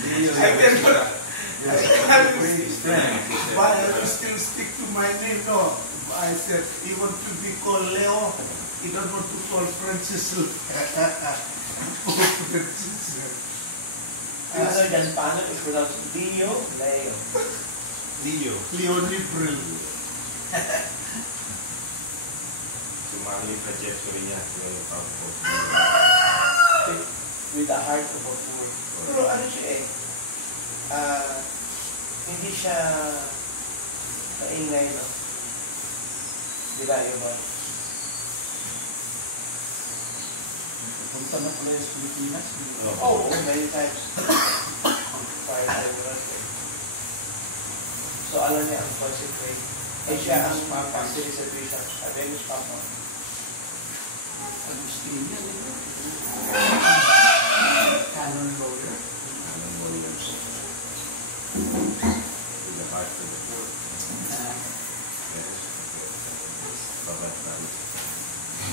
Leo, I cannot. But I will still stick to my name. No, I said he want to be called Leo. He don't want to call Francis. Ano dyan, paano i-pronounce? Leo? Leo. Leo Librel. Sumali trajectory niya. With the heart of a fool. Pero ano siya hindi siya maingay, no? Dilayo ba? Punta na pala yung Pilipinas. Oh, many times. So alam niya ang consecrate. Siya ang factory sa Bishop. Ademus Papa. Agustin yan. Canon lawyer. Canon lawyers. With the heart of the poor.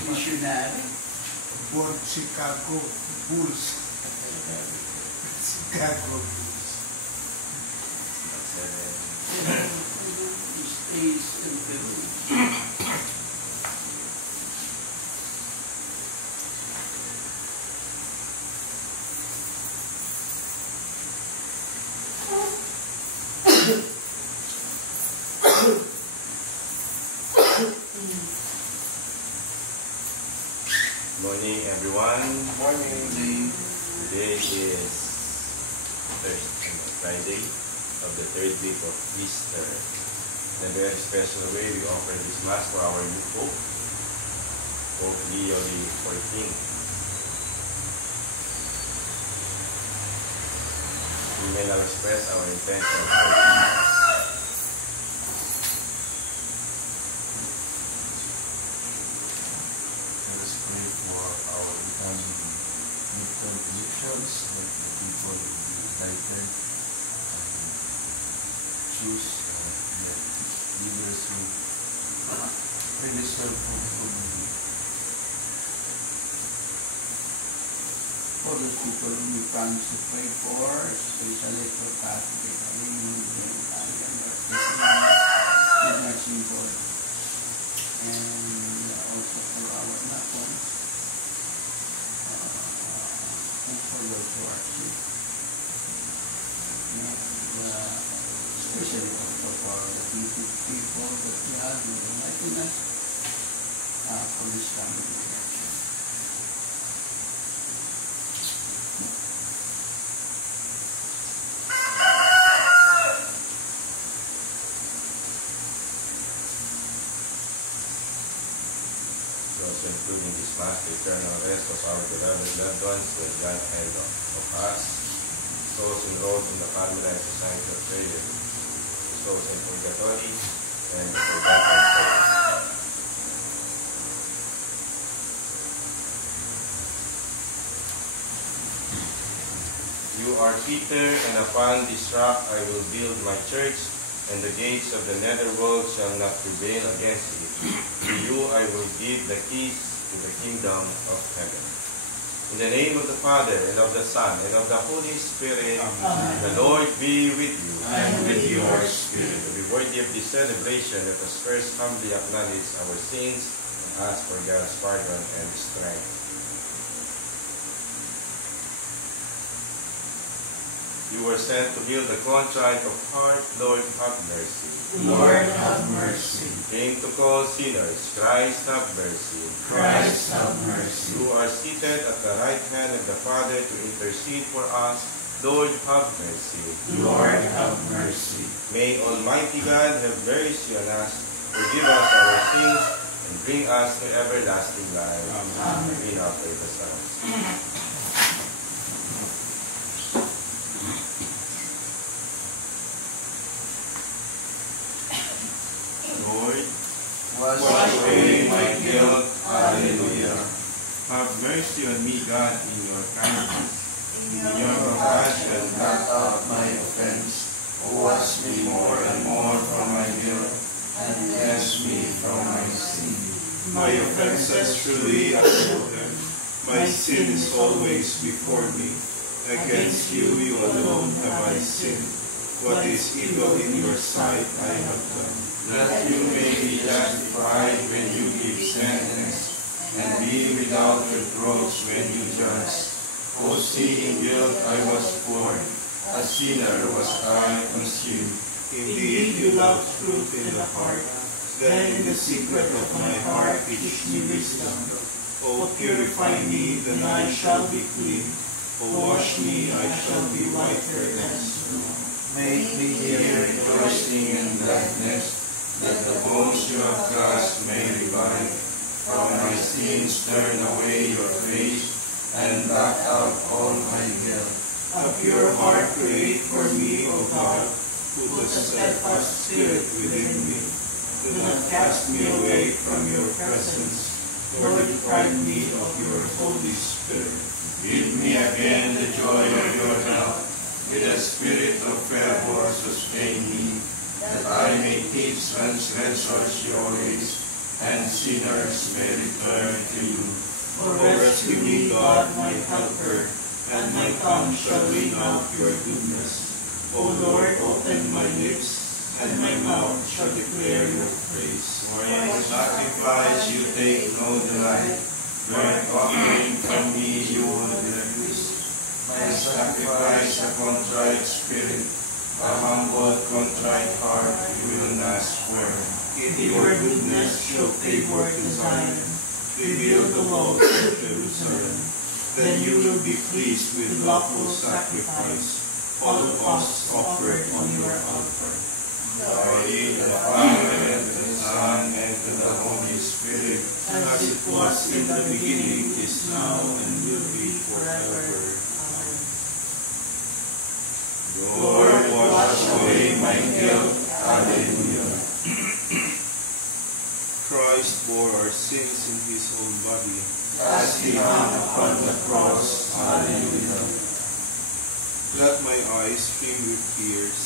Missionary. Born Chicago Bulls. Chicago Bulls. Stays in Peru. Morning, everyone. Morning. Today is Friday of the third week of Easter. In a very special way, we offer this Mass for our new Pope, Pope Leo XIV. We may now express our intention for Let us pray for our incoming midterm elections, that the people will be united and choose leaders who really serve for the community. For those people we promise to pray for, especially for Catholic, nursing board, and also for our napons, and for those who are sick, and especially also for the people that we have in enlightenment for this coming election. also including this Mass, the eternal rest of our beloved loved ones who have gone ahead of us, souls enrolled in the Carmelite Society of Prayer, the souls in Purgatory, and the forgotten souls. You are Peter, and upon this rock I will build my church, and the gates of the netherworld shall not prevail against it. To you I will give the keys to the kingdom of heaven. In the name of the Father, and of the Son, and of the Holy Spirit, Amen. The Lord be with you. And with your spirit. To be worthy of this celebration, let us first humbly acknowledge our sins and ask for God's pardon and strength. You were sent to heal the contrite of heart. Lord, have mercy. Lord, have mercy. Came to call sinners. Christ, have mercy. Christ, have mercy. You are seated at the right hand of the Father to intercede for us. Lord, have mercy. Lord, have mercy. May Almighty God have mercy on us, forgive us our sins, and bring us to everlasting life. Amen. We now pray the Psalms. Lord, Wash away my guilt. Hallelujah. Have mercy on me, God, in your kindness. In your compassion, Blot out my offense. Wash me more and more from my guilt, and cleanse me from my sin. My offenses truly are broken. My sin is always before me, Against you, you alone have I sinned. What is evil in your sight I have done. That you may be justified when you give sentence, and be without reproach when you judge. O seeing guilt I was poor, a sinner was I consumed. Indeed, you love truth in the heart. Then in the secret of my heart teach me wisdom. O purify me, then I shall be clean. O wash me, I shall be whiter than snow. Make me hear rejoicing in gladness, that the bones you have cast may revive. From my sins turn away your face, and blot out all my guilt. A pure heart create for me, O God. Put a steadfast spirit within me. Do not cast me away from your presence, nor deprive me of your Holy Spirit. Give me again the joy of your help. With a spirit of fervor sustain me, that I may teach transgressors your ways, and sinners may return to you. O rescue me, God, my helper, and my tongue shall ring out your goodness. O Lord, open my lips, and my mouth shall declare your praise. For in sacrifice you take no delight, burnt offering from me you would refuse. My sacrifice a contrite spirit, a humble contrite heart you will not spurn. In your goodness show favor to Zion, reveal the walls of Jerusalem. Then you will be pleased with lawful sacrifice, holocausts offered on your altar. Glory to the Father, and to the Son, and to the Holy Spirit, As it was in the beginning, is now, and will be forever. Lord, wash away my guilt. Hallelujah. Christ bore our sins in his own body, As he hung upon the cross. Hallelujah. let my eyes stream with tears,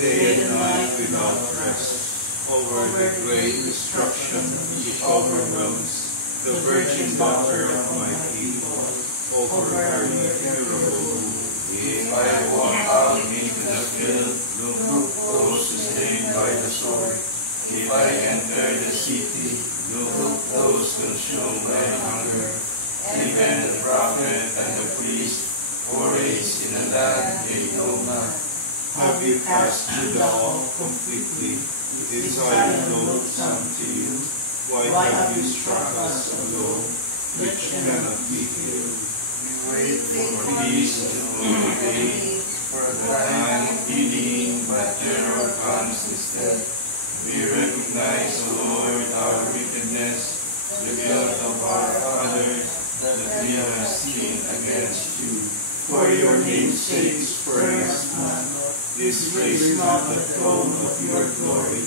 day and night without rest, over the great destruction which overwhelms the virgin daughter of my people, over her incurable wound. If I walk out into the field, look, those slain by the sword. If I enter the city, look, those consumed by hunger. Even the prophet and the priest, forays in a land they know not. Have you cast Judah off completely? Is Zion loathsome to you? Why have you struck us a blow which cannot be healed? Wait for peace to obey, for the time of healing, but terror comes instead. We recognize, O Lord, our wickedness, the guilt of our fathers, that we have sinned against you. For your name's sake, spurn us not. Disgrace not the throne of your glory.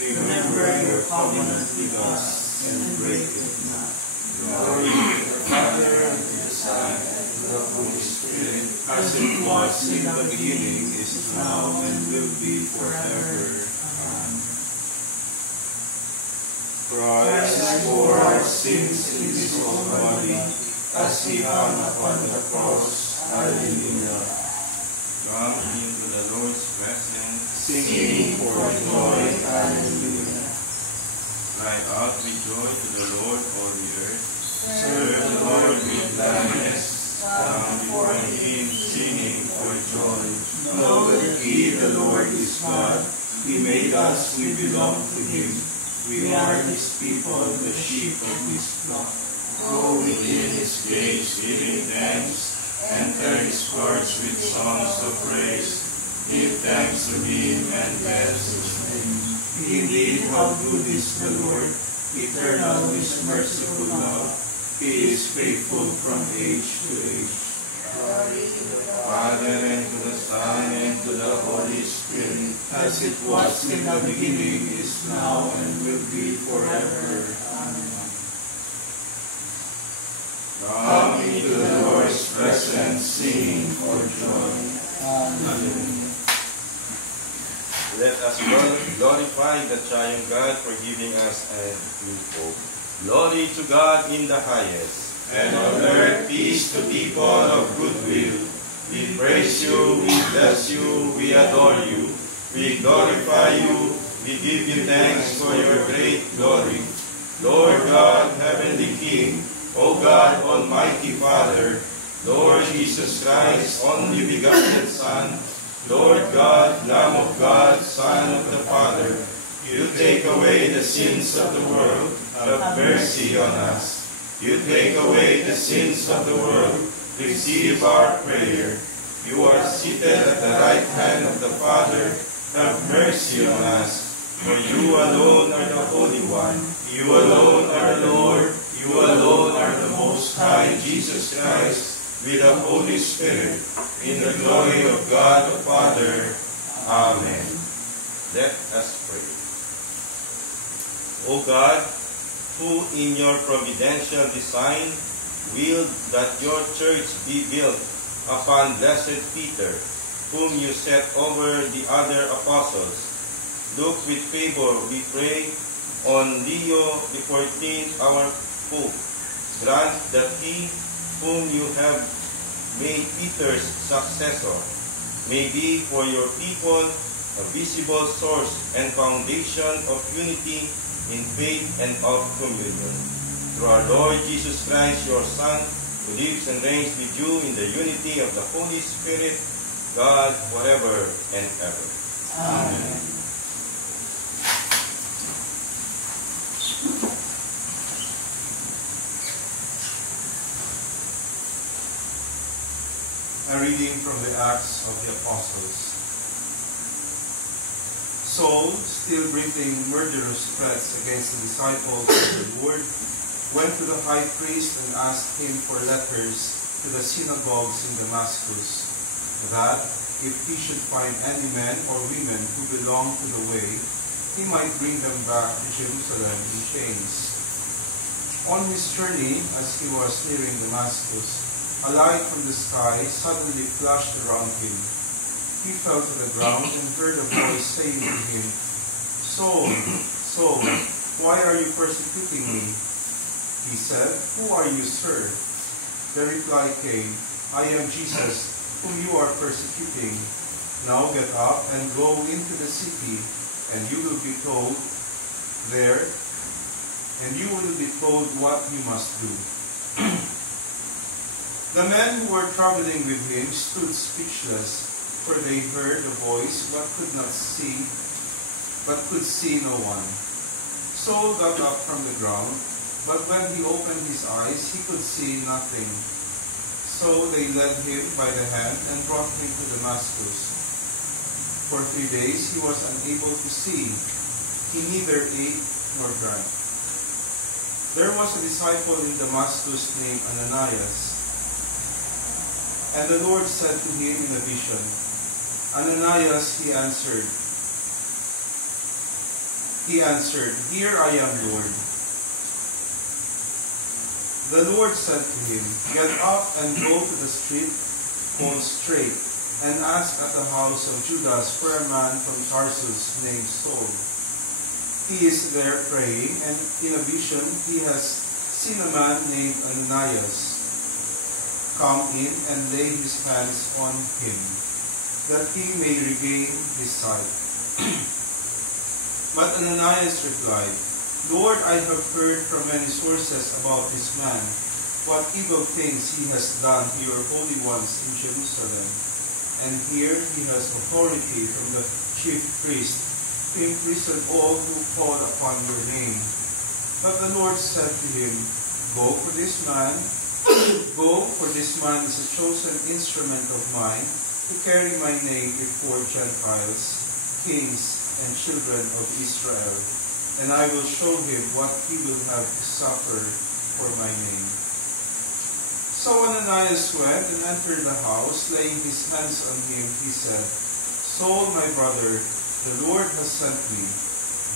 Remember your covenant with us, and break it not. Glory to the Father, and to the Son, and to the Holy Spirit, As it was in the beginning, is now, and will be forever. Amen. Christ bore our sins in his own body, as he hung upon the cross. Hallelujah. come into the Lord's presence. Singing for joy. Hallelujah. Cry out with joy to the Lord, all the earth. Serve the Lord with gladness. Come before him, singing for joy. Know that he, the Lord, is God. He made us, we belong to him. We are his people, the sheep of his flock. Go within his gates, giving thanks. Enter his courts with songs of praise. Give thanks to him and bless his name. Indeed, how good is the Lord, eternal is merciful love. He is faithful from age to age. Father, and to the Son, and to the Holy Spirit, As it was in the beginning, is now, and will be forever. Amen. come into the Lord's presence, singing for joy. Hallelujah. Let us glorify the triune God for giving us a new hope. Glory to God in the highest, and on earth peace to people of good will. We praise you, we bless you, we adore you, we glorify you, we give you thanks for your great glory. Lord God, Heavenly King, O God, Almighty Father, Lord Jesus Christ, only begotten Son, Lord God, Lamb of God, Son of the Father, you take away the sins of the world, have mercy on us. You take away the sins of the world, receive our prayer. You are seated at the right hand of the Father, have mercy on us. For you alone are the Holy One, you alone are the Lord, you alone are the Most High Jesus Christ, with the Holy Spirit, in the glory of God the Father. Amen. Let us pray. O God, who in your providential design willed that your church be built upon Blessed Peter, whom you set over the other apostles, look with favor, we pray, on Leo the 14th, our Pope. Grant that he whom you have made Peter's successor may be for your people a visible source and foundation of unity in faith and of communion. Through our Lord Jesus Christ, your Son, who lives and reigns with you in the unity of the Holy Spirit, God, forever and ever. Amen. A reading from the Acts of the Apostles. Saul, still breathing murderous threats against the disciples of the Lord, went to the high priest and asked him for letters to the synagogues in Damascus, that, if he should find any men or women who belong to the way, he might bring them back to Jerusalem in chains. On his journey, as he was nearing Damascus, a light from the sky suddenly flashed around him. He fell to the ground and heard a voice saying to him, Saul, Saul, why are you persecuting me? He said, Who are you, sir? The reply came, I am Jesus, whom you are persecuting. Now get up and go into the city, and you will be told what you must do. The men who were traveling with him stood speechless, for they heard the voice but could see no one. Saul got up from the ground, but when he opened his eyes, he could see nothing. So they led him by the hand and brought him to Damascus. For 3 days he was unable to see. He neither ate nor drank. There was a disciple in Damascus named Ananias. And the Lord said to him in a vision, Ananias, he answered, Here I am, Lord. The Lord said to him, Get up and go to the street called Straight, and ask at the house of Judas for a man from Tarsus named Saul. He is there praying, and in a vision he has seen a man named Ananias come in and lay his hands on him, that he may regain his sight. But Ananias replied, Lord, I have heard from many sources about this man, what evil things he has done to your holy ones in Jerusalem. And here he has authority from the chief priest to imprison all who call upon your name. But the Lord said to him, Go, for this man is a chosen instrument of mine to carry my name before Gentiles, kings, and children of Israel, and I will show him what he will have to suffer for my name. So Ananias went and entered the house, laying his hands on him, he said, Saul, my brother, the Lord has sent me,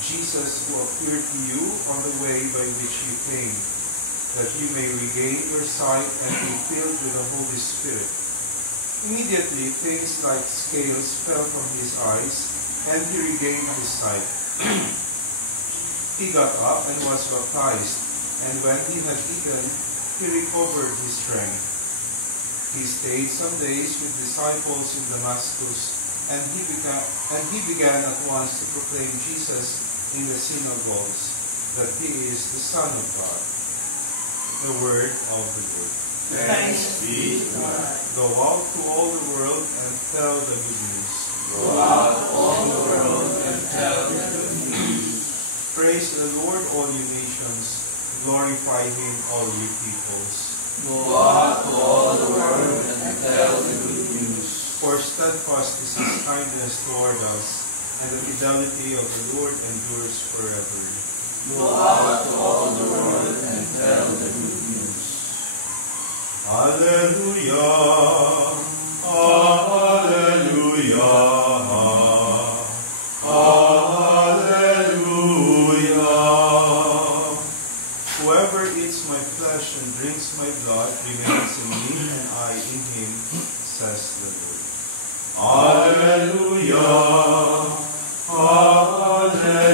Jesus, who appeared to you on the way by which you came, that you may regain your sight and be filled with the Holy Spirit. Immediately things like scales fell from his eyes, and he regained his sight. He got up and was baptized, and when he had eaten, he recovered his strength. He stayed some days with disciples in Damascus, and he began at once to proclaim Jesus in the synagogues, that he is the Son of God. The word of the Lord. Thanks be to God. Go out to all the world and tell the good news. Go out to all the world and tell the good news. Praise the Lord, all you nations. Glorify him, all you peoples. Go out to all the world and tell the good news. For steadfast is his kindness toward us, and the fidelity of the Lord endures forever. Go out to all the world and tell the good news. Alleluia, Alleluia, Alleluia. Whoever eats my flesh and drinks my blood remains in me, and I in him, says the Lord. Alleluia, Alleluia,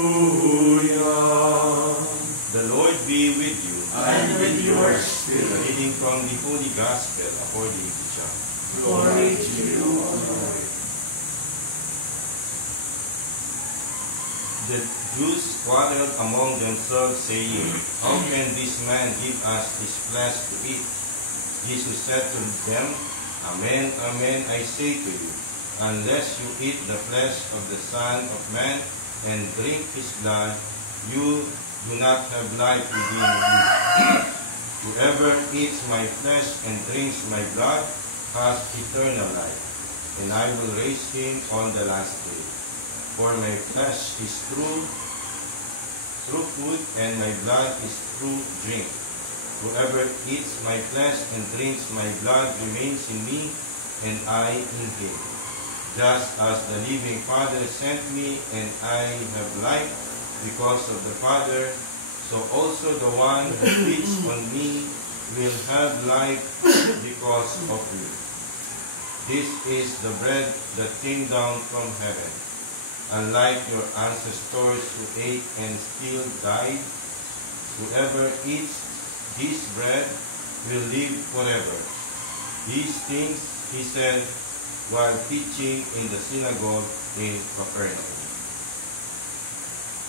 Alleluia. The Lord be with you. And with your spirit. The reading from the Holy Gospel according to John. Glory to you, O Lord. The Jews quarreled among themselves, saying, How can this man give us his flesh to eat? Jesus said to them, Amen, amen, I say to you, unless you eat the flesh of the Son of Man and drink his blood, you do not have life within you. Whoever eats my flesh and drinks my blood has eternal life, and I will raise him on the last day. For my flesh is true food, and my blood is true drink. Whoever eats my flesh and drinks my blood remains in me, and I in him. Just as the living Father sent me, and I have life because of the Father, so also the one who feeds on me will have life because of me. This is the bread that came down from heaven. Unlike your ancestors who ate and still died, whoever eats this bread will live forever. These things he said while teaching in the synagogue in Capernaum.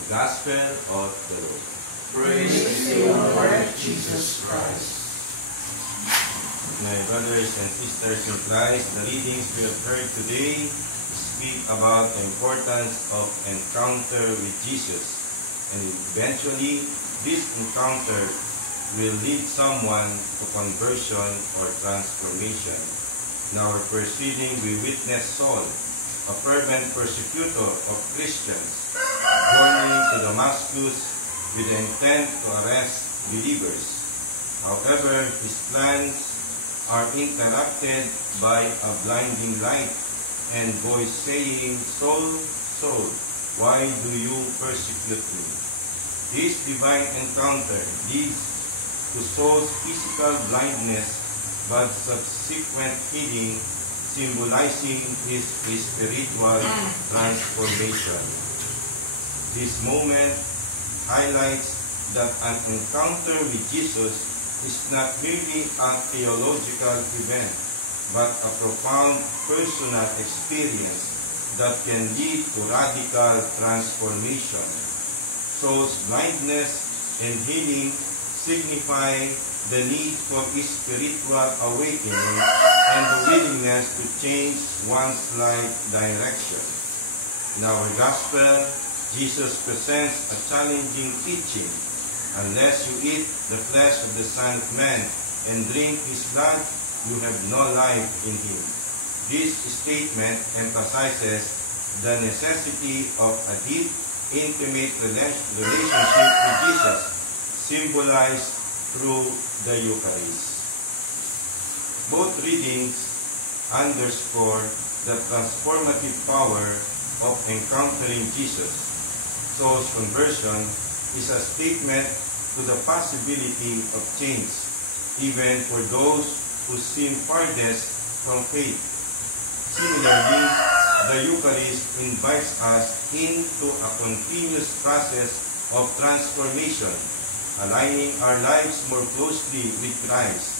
The Gospel of the Lord. Praise to you, Lord Jesus Christ. My brothers and sisters in Christ, the readings we have heard today speak about the importance of encounter with Jesus, and eventually this encounter will lead someone to conversion or transformation. In our first reading, we witnessed Saul, a fervent persecutor of Christians, journeying to Damascus with the intent to arrest believers. However, his plans are interrupted by a blinding light and voice saying, Saul, Saul, why do you persecute me? This divine encounter leads to Saul's physical blindness, but subsequent healing, symbolizing his spiritual transformation. This moment highlights that an encounter with Jesus is not merely a theological event, but a profound personal experience that can lead to radical transformation. Saul's blindness and healing signify the need for spiritual awakening and the willingness to change one's life direction. In our Gospel, Jesus presents a challenging teaching. Unless you eat the flesh of the Son of Man and drink his blood, you have no life in him. This statement emphasizes the necessity of a deep, intimate relationship with Jesus, symbolized through the Eucharist. Both readings underscore the transformative power of encountering Jesus. Saul's conversion is a statement to the possibility of change, even for those who seem farthest from faith. Similarly, the Eucharist invites us into a continuous process of transformation, aligning our lives more closely with Christ.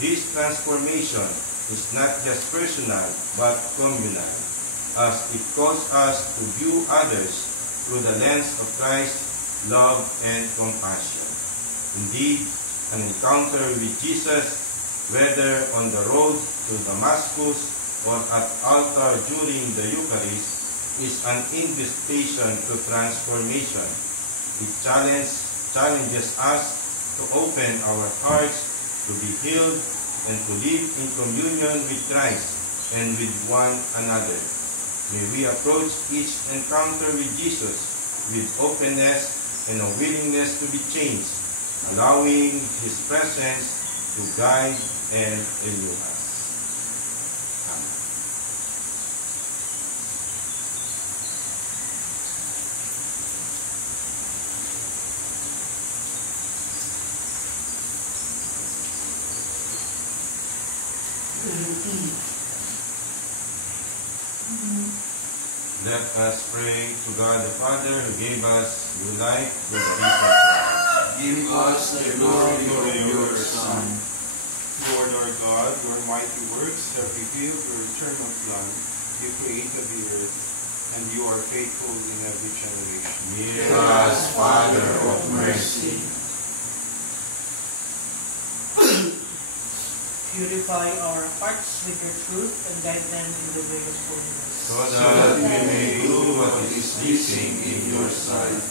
This transformation is not just personal but communal, as it calls us to view others through the lens of Christ's love and compassion. Indeed, an encounter with Jesus, whether on the road to Damascus or at altar during the Eucharist, is an invitation to transformation. It challenges us to open our hearts to be healed and to live in communion with Christ and with one another. May we approach each encounter with Jesus with openness and a willingness to be changed, allowing His presence to guide and renew us. Amen. Let us pray to God the Father who gave us new life with the peace of Christ. Give us the glory of your Son. Lord our God, your mighty works have revealed your eternal plan. You created the earth, and you are faithful in every generation. Hear us, Father of mercy. Purify our hearts with your truth and guide them in the way of holiness. So that we may do what is pleasing in your sight.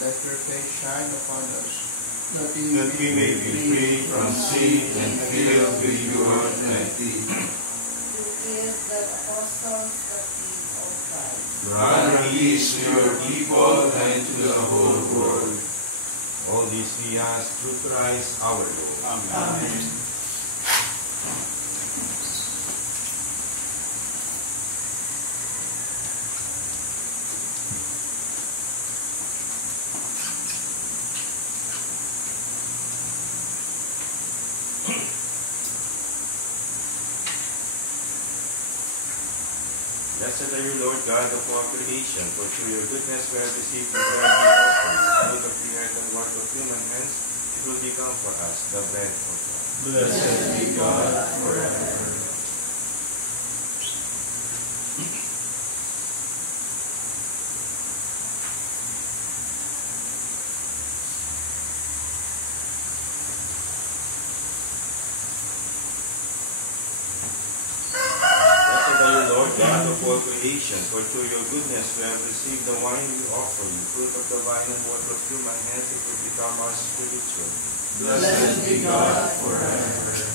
Let your face shine upon us, that That we may be free from sin and filled with your plenty. To give the apostles the peace of Christ. Grant peace to your people and to the whole world. All this we ask through Christ our Lord. Amen. Blessed are you, Lord God of all creation, for through your goodness we have received the bread we offer you. Fruit of the earth and work of human hands, it will become for us the bread of God. Blessed be God forever. Blessed are you, Lord God of all creation, for through your goodness we have received the wine we offer you. Fruit of the vine and work of human hands, it will become our spiritual. Blessed be God forever.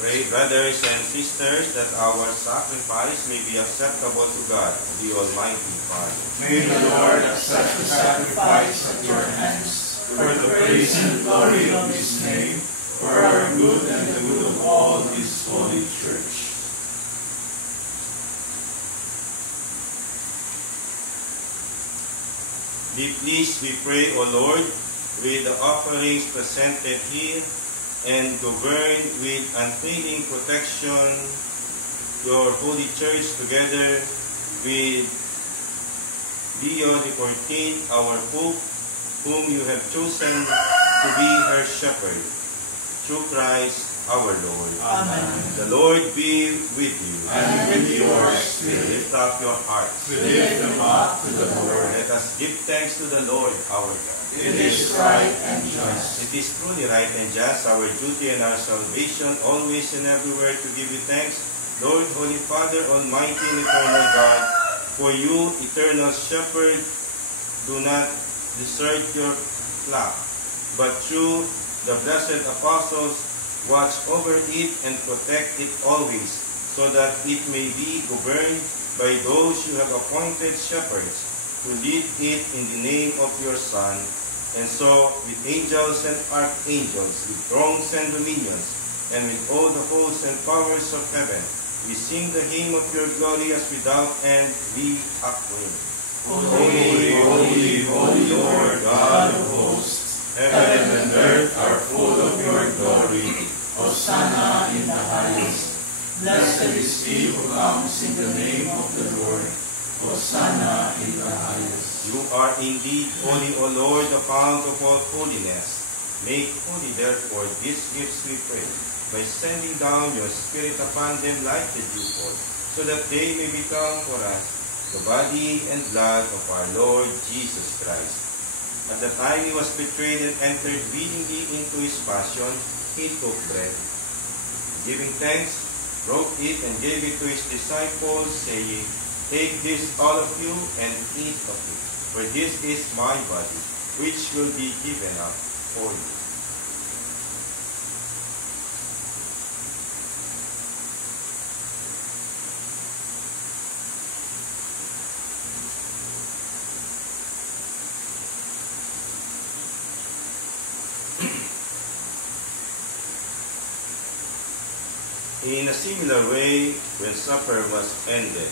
Pray, brothers and sisters, that our sacrifice may be acceptable to God, the Almighty Father. May the Lord accept the sacrifice at your hands, for the praise and glory of his name, for our good and the good of all his holy church. Be pleased, we pray, O Lord, with the offerings presented here, and govern with unfailing protection your holy church together with Leo XIV, our Pope, whom you have chosen to be her shepherd, through Christ our Lord. Amen. The Lord be with you. And with your spirit, Lift up your hearts. we lift them up to the Lord. Let us give thanks to the Lord our God. It is right and just. It is truly right and just, our duty and our salvation, always and everywhere to give you thanks, Lord, Holy Father, Almighty and Eternal God, for you, eternal Shepherd, do not desert your flock, but through the blessed apostles, watch over it and protect it always, so that it may be governed by those you have appointed shepherds, to lead it in the name of your Son. And so, with angels and archangels, with thrones and dominions, and with all the hosts and powers of heaven, we sing the hymn of your glory as without end we acclaim. Holy, holy, holy Lord, God of hosts, heaven and earth are full of your glory. Hosanna in the highest. Blessed is he who comes in the name of the Lord. Hosanna in the highest. You are indeed holy, O Lord, the fount of all holiness. Make holy, therefore, these gifts, we pray, by sending down your Spirit upon them like the dewfall, so that they may become for us the body and blood of our Lord Jesus Christ. At the time he was betrayed and entered willingly into his passion, he took bread. Giving thanks, broke it and gave it to his disciples, saying, "Take this, all of you, and eat of it, for this is my body, which will be given up for you." In a similar way, when supper was ended,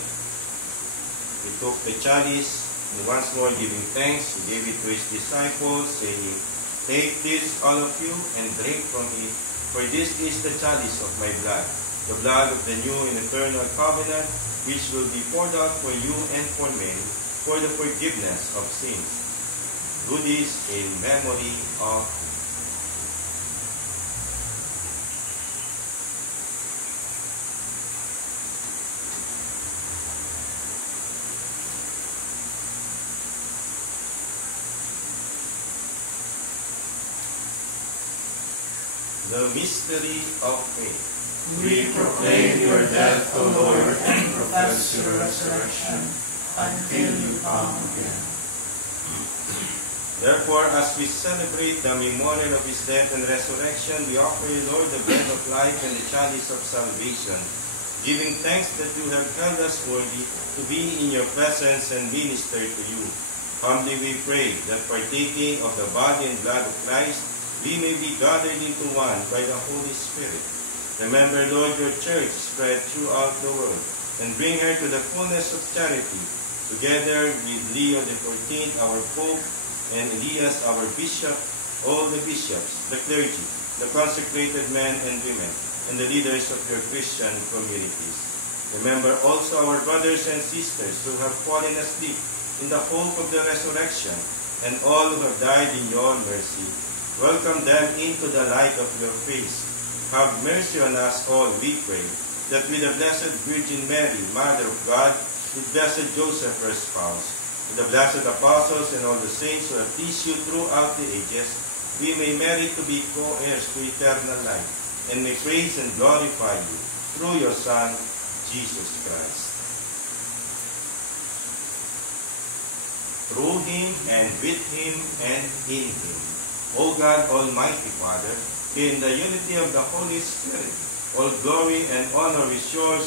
he took the chalice, and once more giving thanks, he gave it to his disciples, saying, "Take this, all of you, and drink from it, for this is the chalice of my blood, the blood of the new and eternal covenant, which will be poured out for you and for many, for the forgiveness of sins. Do this in memory of me." The mystery of faith. We proclaim your death, O Lord, and profess your resurrection until you come again. Therefore, as we celebrate the memorial of his death and resurrection, we offer you, Lord, the bread of life and the chalice of salvation, giving thanks that you have held us worthy to be in your presence and minister to you. Humbly we pray that partaking of the body and blood of Christ, we may be gathered into one by the Holy Spirit. Remember, Lord, your church spread throughout the world, and bring her to the fullness of charity, together with Leo XIV, our Pope, and Elias, our Bishop, all the bishops, the clergy, the consecrated men and women, and the leaders of your Christian communities. Remember also our brothers and sisters who have fallen asleep in the hope of the resurrection, and all who have died in your mercy. Welcome them into the light of your face. Have mercy on us all, we pray, that with the Blessed Virgin Mary, Mother of God, with Blessed Joseph, her spouse, with the blessed apostles and all the saints who have pleased you throughout the ages, we may merit to be co-heirs to eternal life, and may praise and glorify you through your Son, Jesus Christ. Through him, and with him, and in him, O God, Almighty Father, in the unity of the Holy Spirit, all glory and honor is yours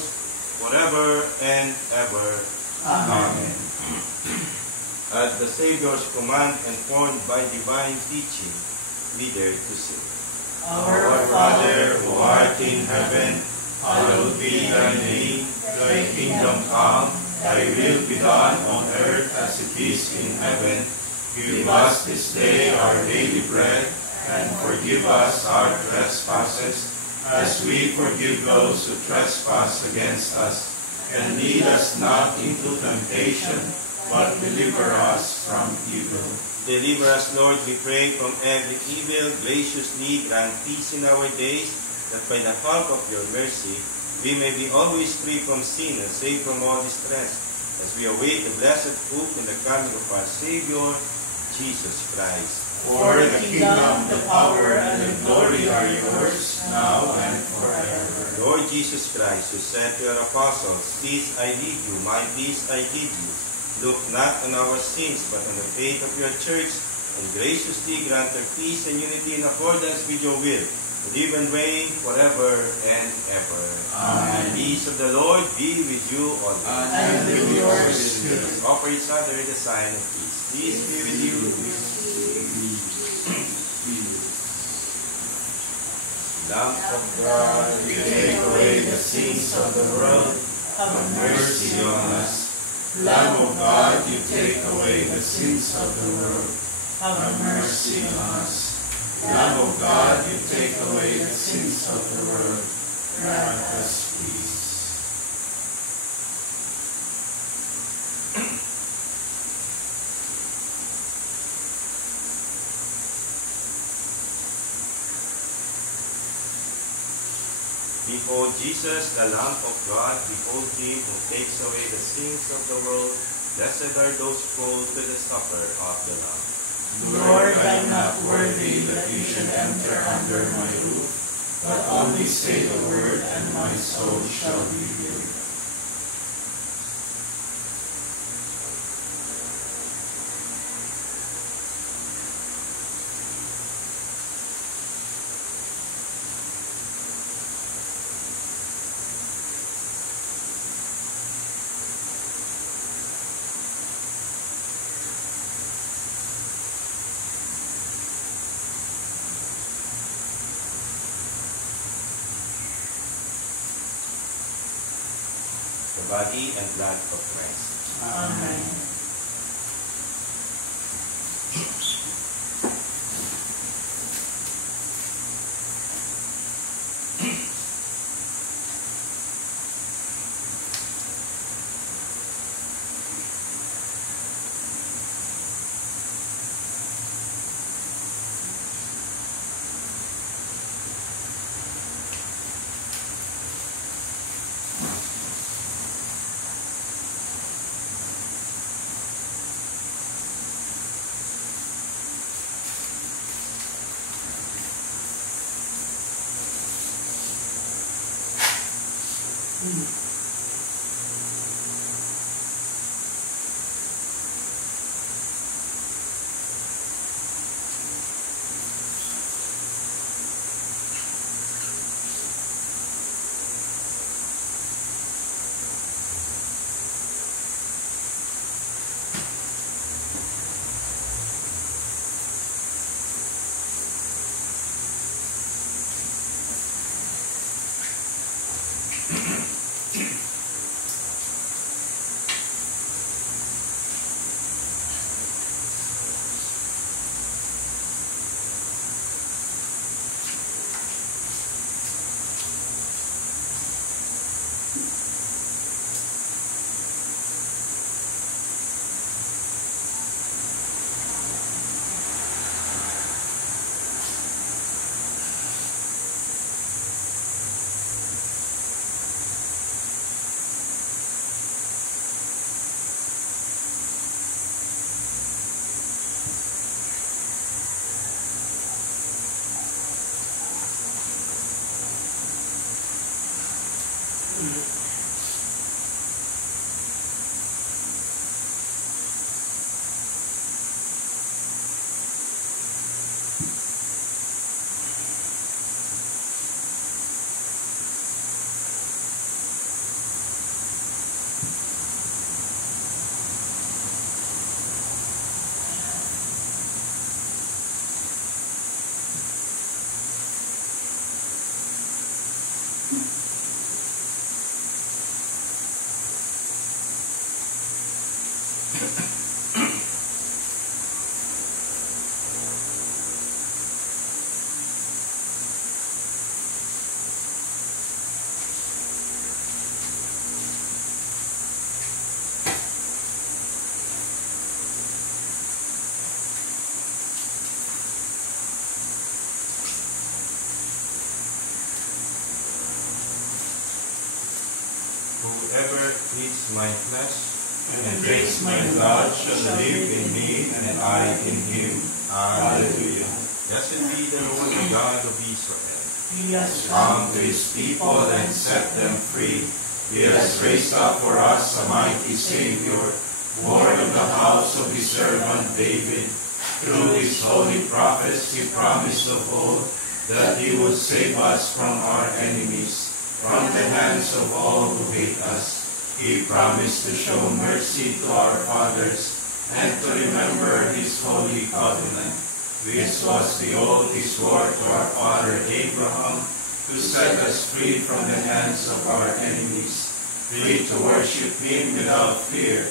forever and ever. Amen. At the Savior's command and formed by divine teaching, we dare to sing. Our Father, who art in heaven, hallowed be thy name. Thy kingdom come, thy will be done on earth as it is in heaven. Give us this day our daily bread, and forgive us our trespasses, as we forgive those who trespass against us. And lead us not into temptation, but deliver us from evil. Deliver us, Lord, we pray, from every evil. Graciously grant peace in our days, that by the help of your mercy, we may be always free from sin and safe from all distress, as we await the blessed hope in the coming of our Savior, Jesus Christ. For the kingdom, the power, and the glory are yours, now and forever. Lord Jesus Christ, who said to your apostles, "Peace I leave you, my peace I give you," look not on our sins, but on the faith of your church, and graciously grant her peace and unity in accordance with your will, to live and reign forever and ever. Amen. The peace of the Lord be with you always. And with your spirit. Offer each other the sign of peace. Peace be with you. Lamb of God, You take away the sins of the world. Have mercy on us. Lamb of God, you take away the sins of the world. Have mercy on us. Lamb of God, you take away the sins of the world. Grant us peace. Behold Jesus, the Lamb of God, behold him who takes away the sins of the world. Blessed are those called to the supper of the Lamb. Lord, I am not worthy that you should enter under my roof, but only say the word and my soul shall be healed. The body and blood of Christ. Amen. Whoever eats my flesh And drinks my blood shall live in me, and I in him. Hallelujah. Blessed be the Lord, the God of Israel. He has Come to his people and set them free. He has raised up for us a mighty Savior, born of the house of his servant David. Through his holy prophets he promised of old that he would save us from our enemies, from the hands of all who hate us. He promised to show mercy to our fathers and to remember his holy covenant. This was the oath he swore to our father Abraham, to set us free from the hands of our enemies, free to worship him without fear,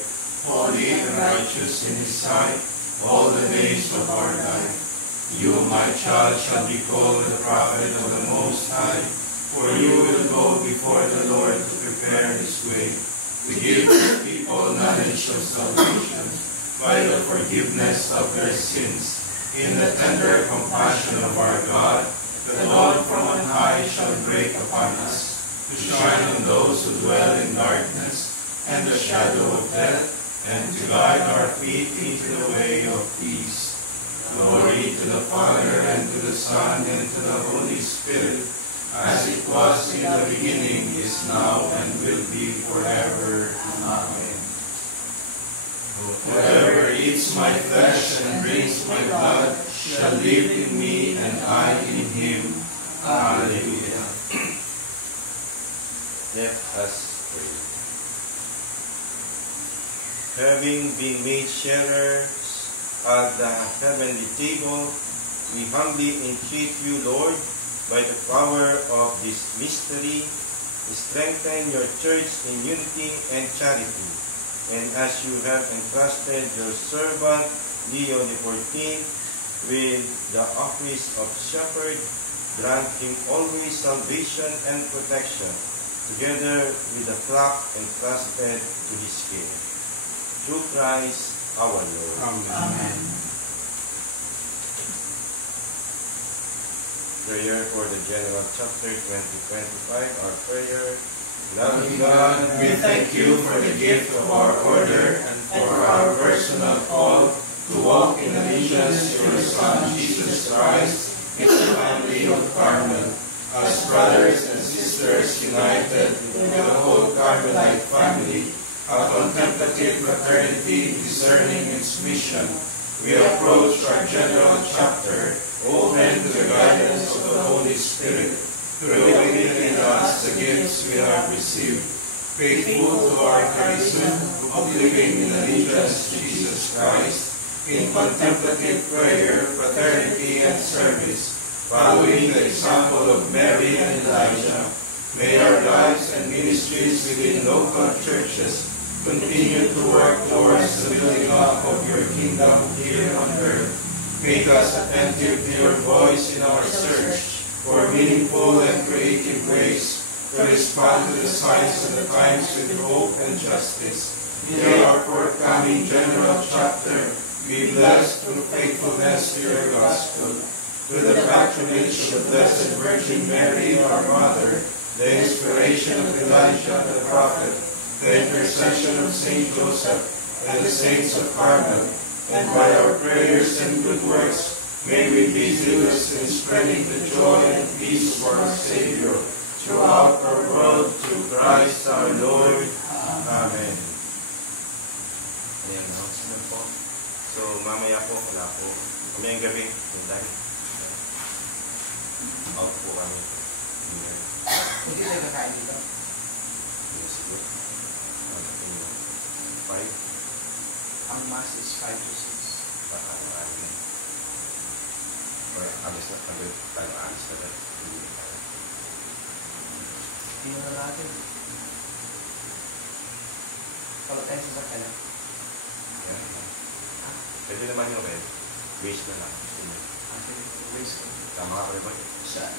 holy and righteous in His sight, all the days of our life. You, my child, shall be called the prophet of the Most High, for you will go before the Lord to prepare His way, to give His people knowledge of salvation by the forgiveness of their sins. In the tender compassion of our God, the dawn from on high shall break upon us, to shine on those who dwell in darkness and the shadow of death, and to guide our feet into the way of peace. Glory to the Father, and to the Son, and to the Holy Spirit, as it was in the beginning, is now, and will be forever. Amen. Whoever eats my flesh and drinks my blood shall live in me, and I in him. Hallelujah. Let us pray. Having been made sharers at the heavenly table, we humbly entreat you, Lord, by the power of this mystery, strengthen your church in unity and charity. And as you have entrusted your servant Leo XIV with the office of shepherd, grant him always salvation and protection, together with the flock entrusted to his care. Through Christ our Lord. Amen. Prayer for the General Chapter 2025. Our prayer. Loving God, we thank you for the gift of our order and for our personal call to walk in allegiance to your Son, Jesus Christ, in the family of Carmel. As brothers and sisters united with the whole Carmelite family, a contemplative fraternity discerning its mission, we approach our General Chapter, open to the guidance of the Holy Spirit, to reveal in us the gifts we have received, faithful to our charism of living in allegiance to Jesus Christ, in contemplative prayer, fraternity, and service, following the example of Mary and Elijah. May our lives and ministries within local churches continue to work towards the building up of your kingdom here on earth. Make us attentive to your voice in our search for meaningful and creative ways to respond to the signs of the times with hope and justice. May our forthcoming General Chapter be blessed through faithfulness to your gospel. Through the patronage of the Blessed Virgin Mary, our Mother, the inspiration of Elijah the prophet, the intercession of Saint Joseph and the saints of Carmel, and by our prayers and good works, may we be zealous in spreading the joy and peace of our Savior throughout our world, through Christ our Lord. Amen. Ayan, announcement po. So, mamaya po, wala po. Mamayang gabi, hintay. Out po kami. Hindi tayo kakain dito. Yes, siguro. 5. Ang mass is 5 to 6. Baka marami. Or alis na tayo. Tayo alis na tayo. Tingnan na natin. Kalau tayo sa sakala. Yan. Pwede naman yung red. Base na lang. Base ko. Tama ka rin ba? Saan?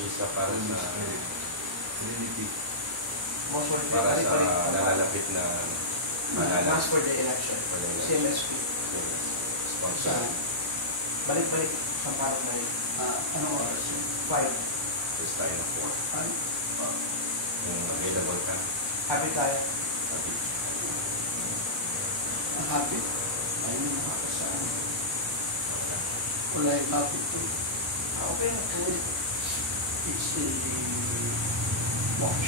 Isa para sa... Trinity. Most for the Para sa nalalapit na... Mass for the election. CMSP. Sponsor. Saan? Balik-balik. Samparan na rin. Anong oras yun? 5. Tapos tayo na 4. Ay, Yung available ka. Happy tayo. Sabi. ang happy. Ayun yung makakasama. Wala yung happy ko. Okay na. It's in the box.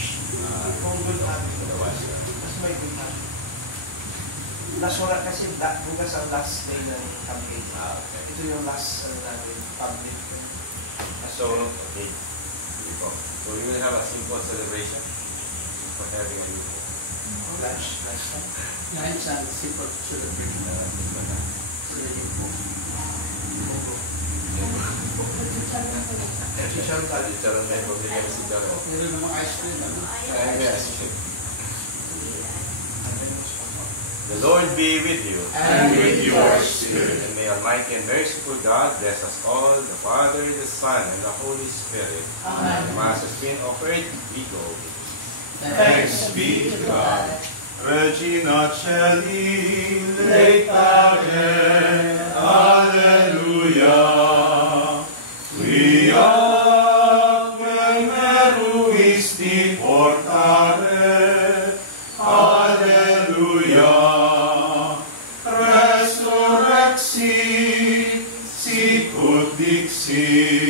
Kung good happy. Otherwise, Mas may good happy. Last wala kasi bukas ang last day ng campaign. okay. Ito yung last natin, public. So, okay. Here we go. So, we will have a simple celebration for having a new Lunch time. Yan sa simple celebration. Ready po. Chicharon tayo. Chicharon na yung pagkakita si Jaro. Meron namang ice cream. Ano? Yes. The Lord be with you. And with your spirit. And may Almighty and merciful God bless us all, the Father, the Son, and the Holy Spirit. Amen. The Mass has been offered. We go. Thanks be to God. Regina Celi, Laetare, Alleluia. Quia quem meruisti portare, Alleluia. Resurrexit, sicut dixit,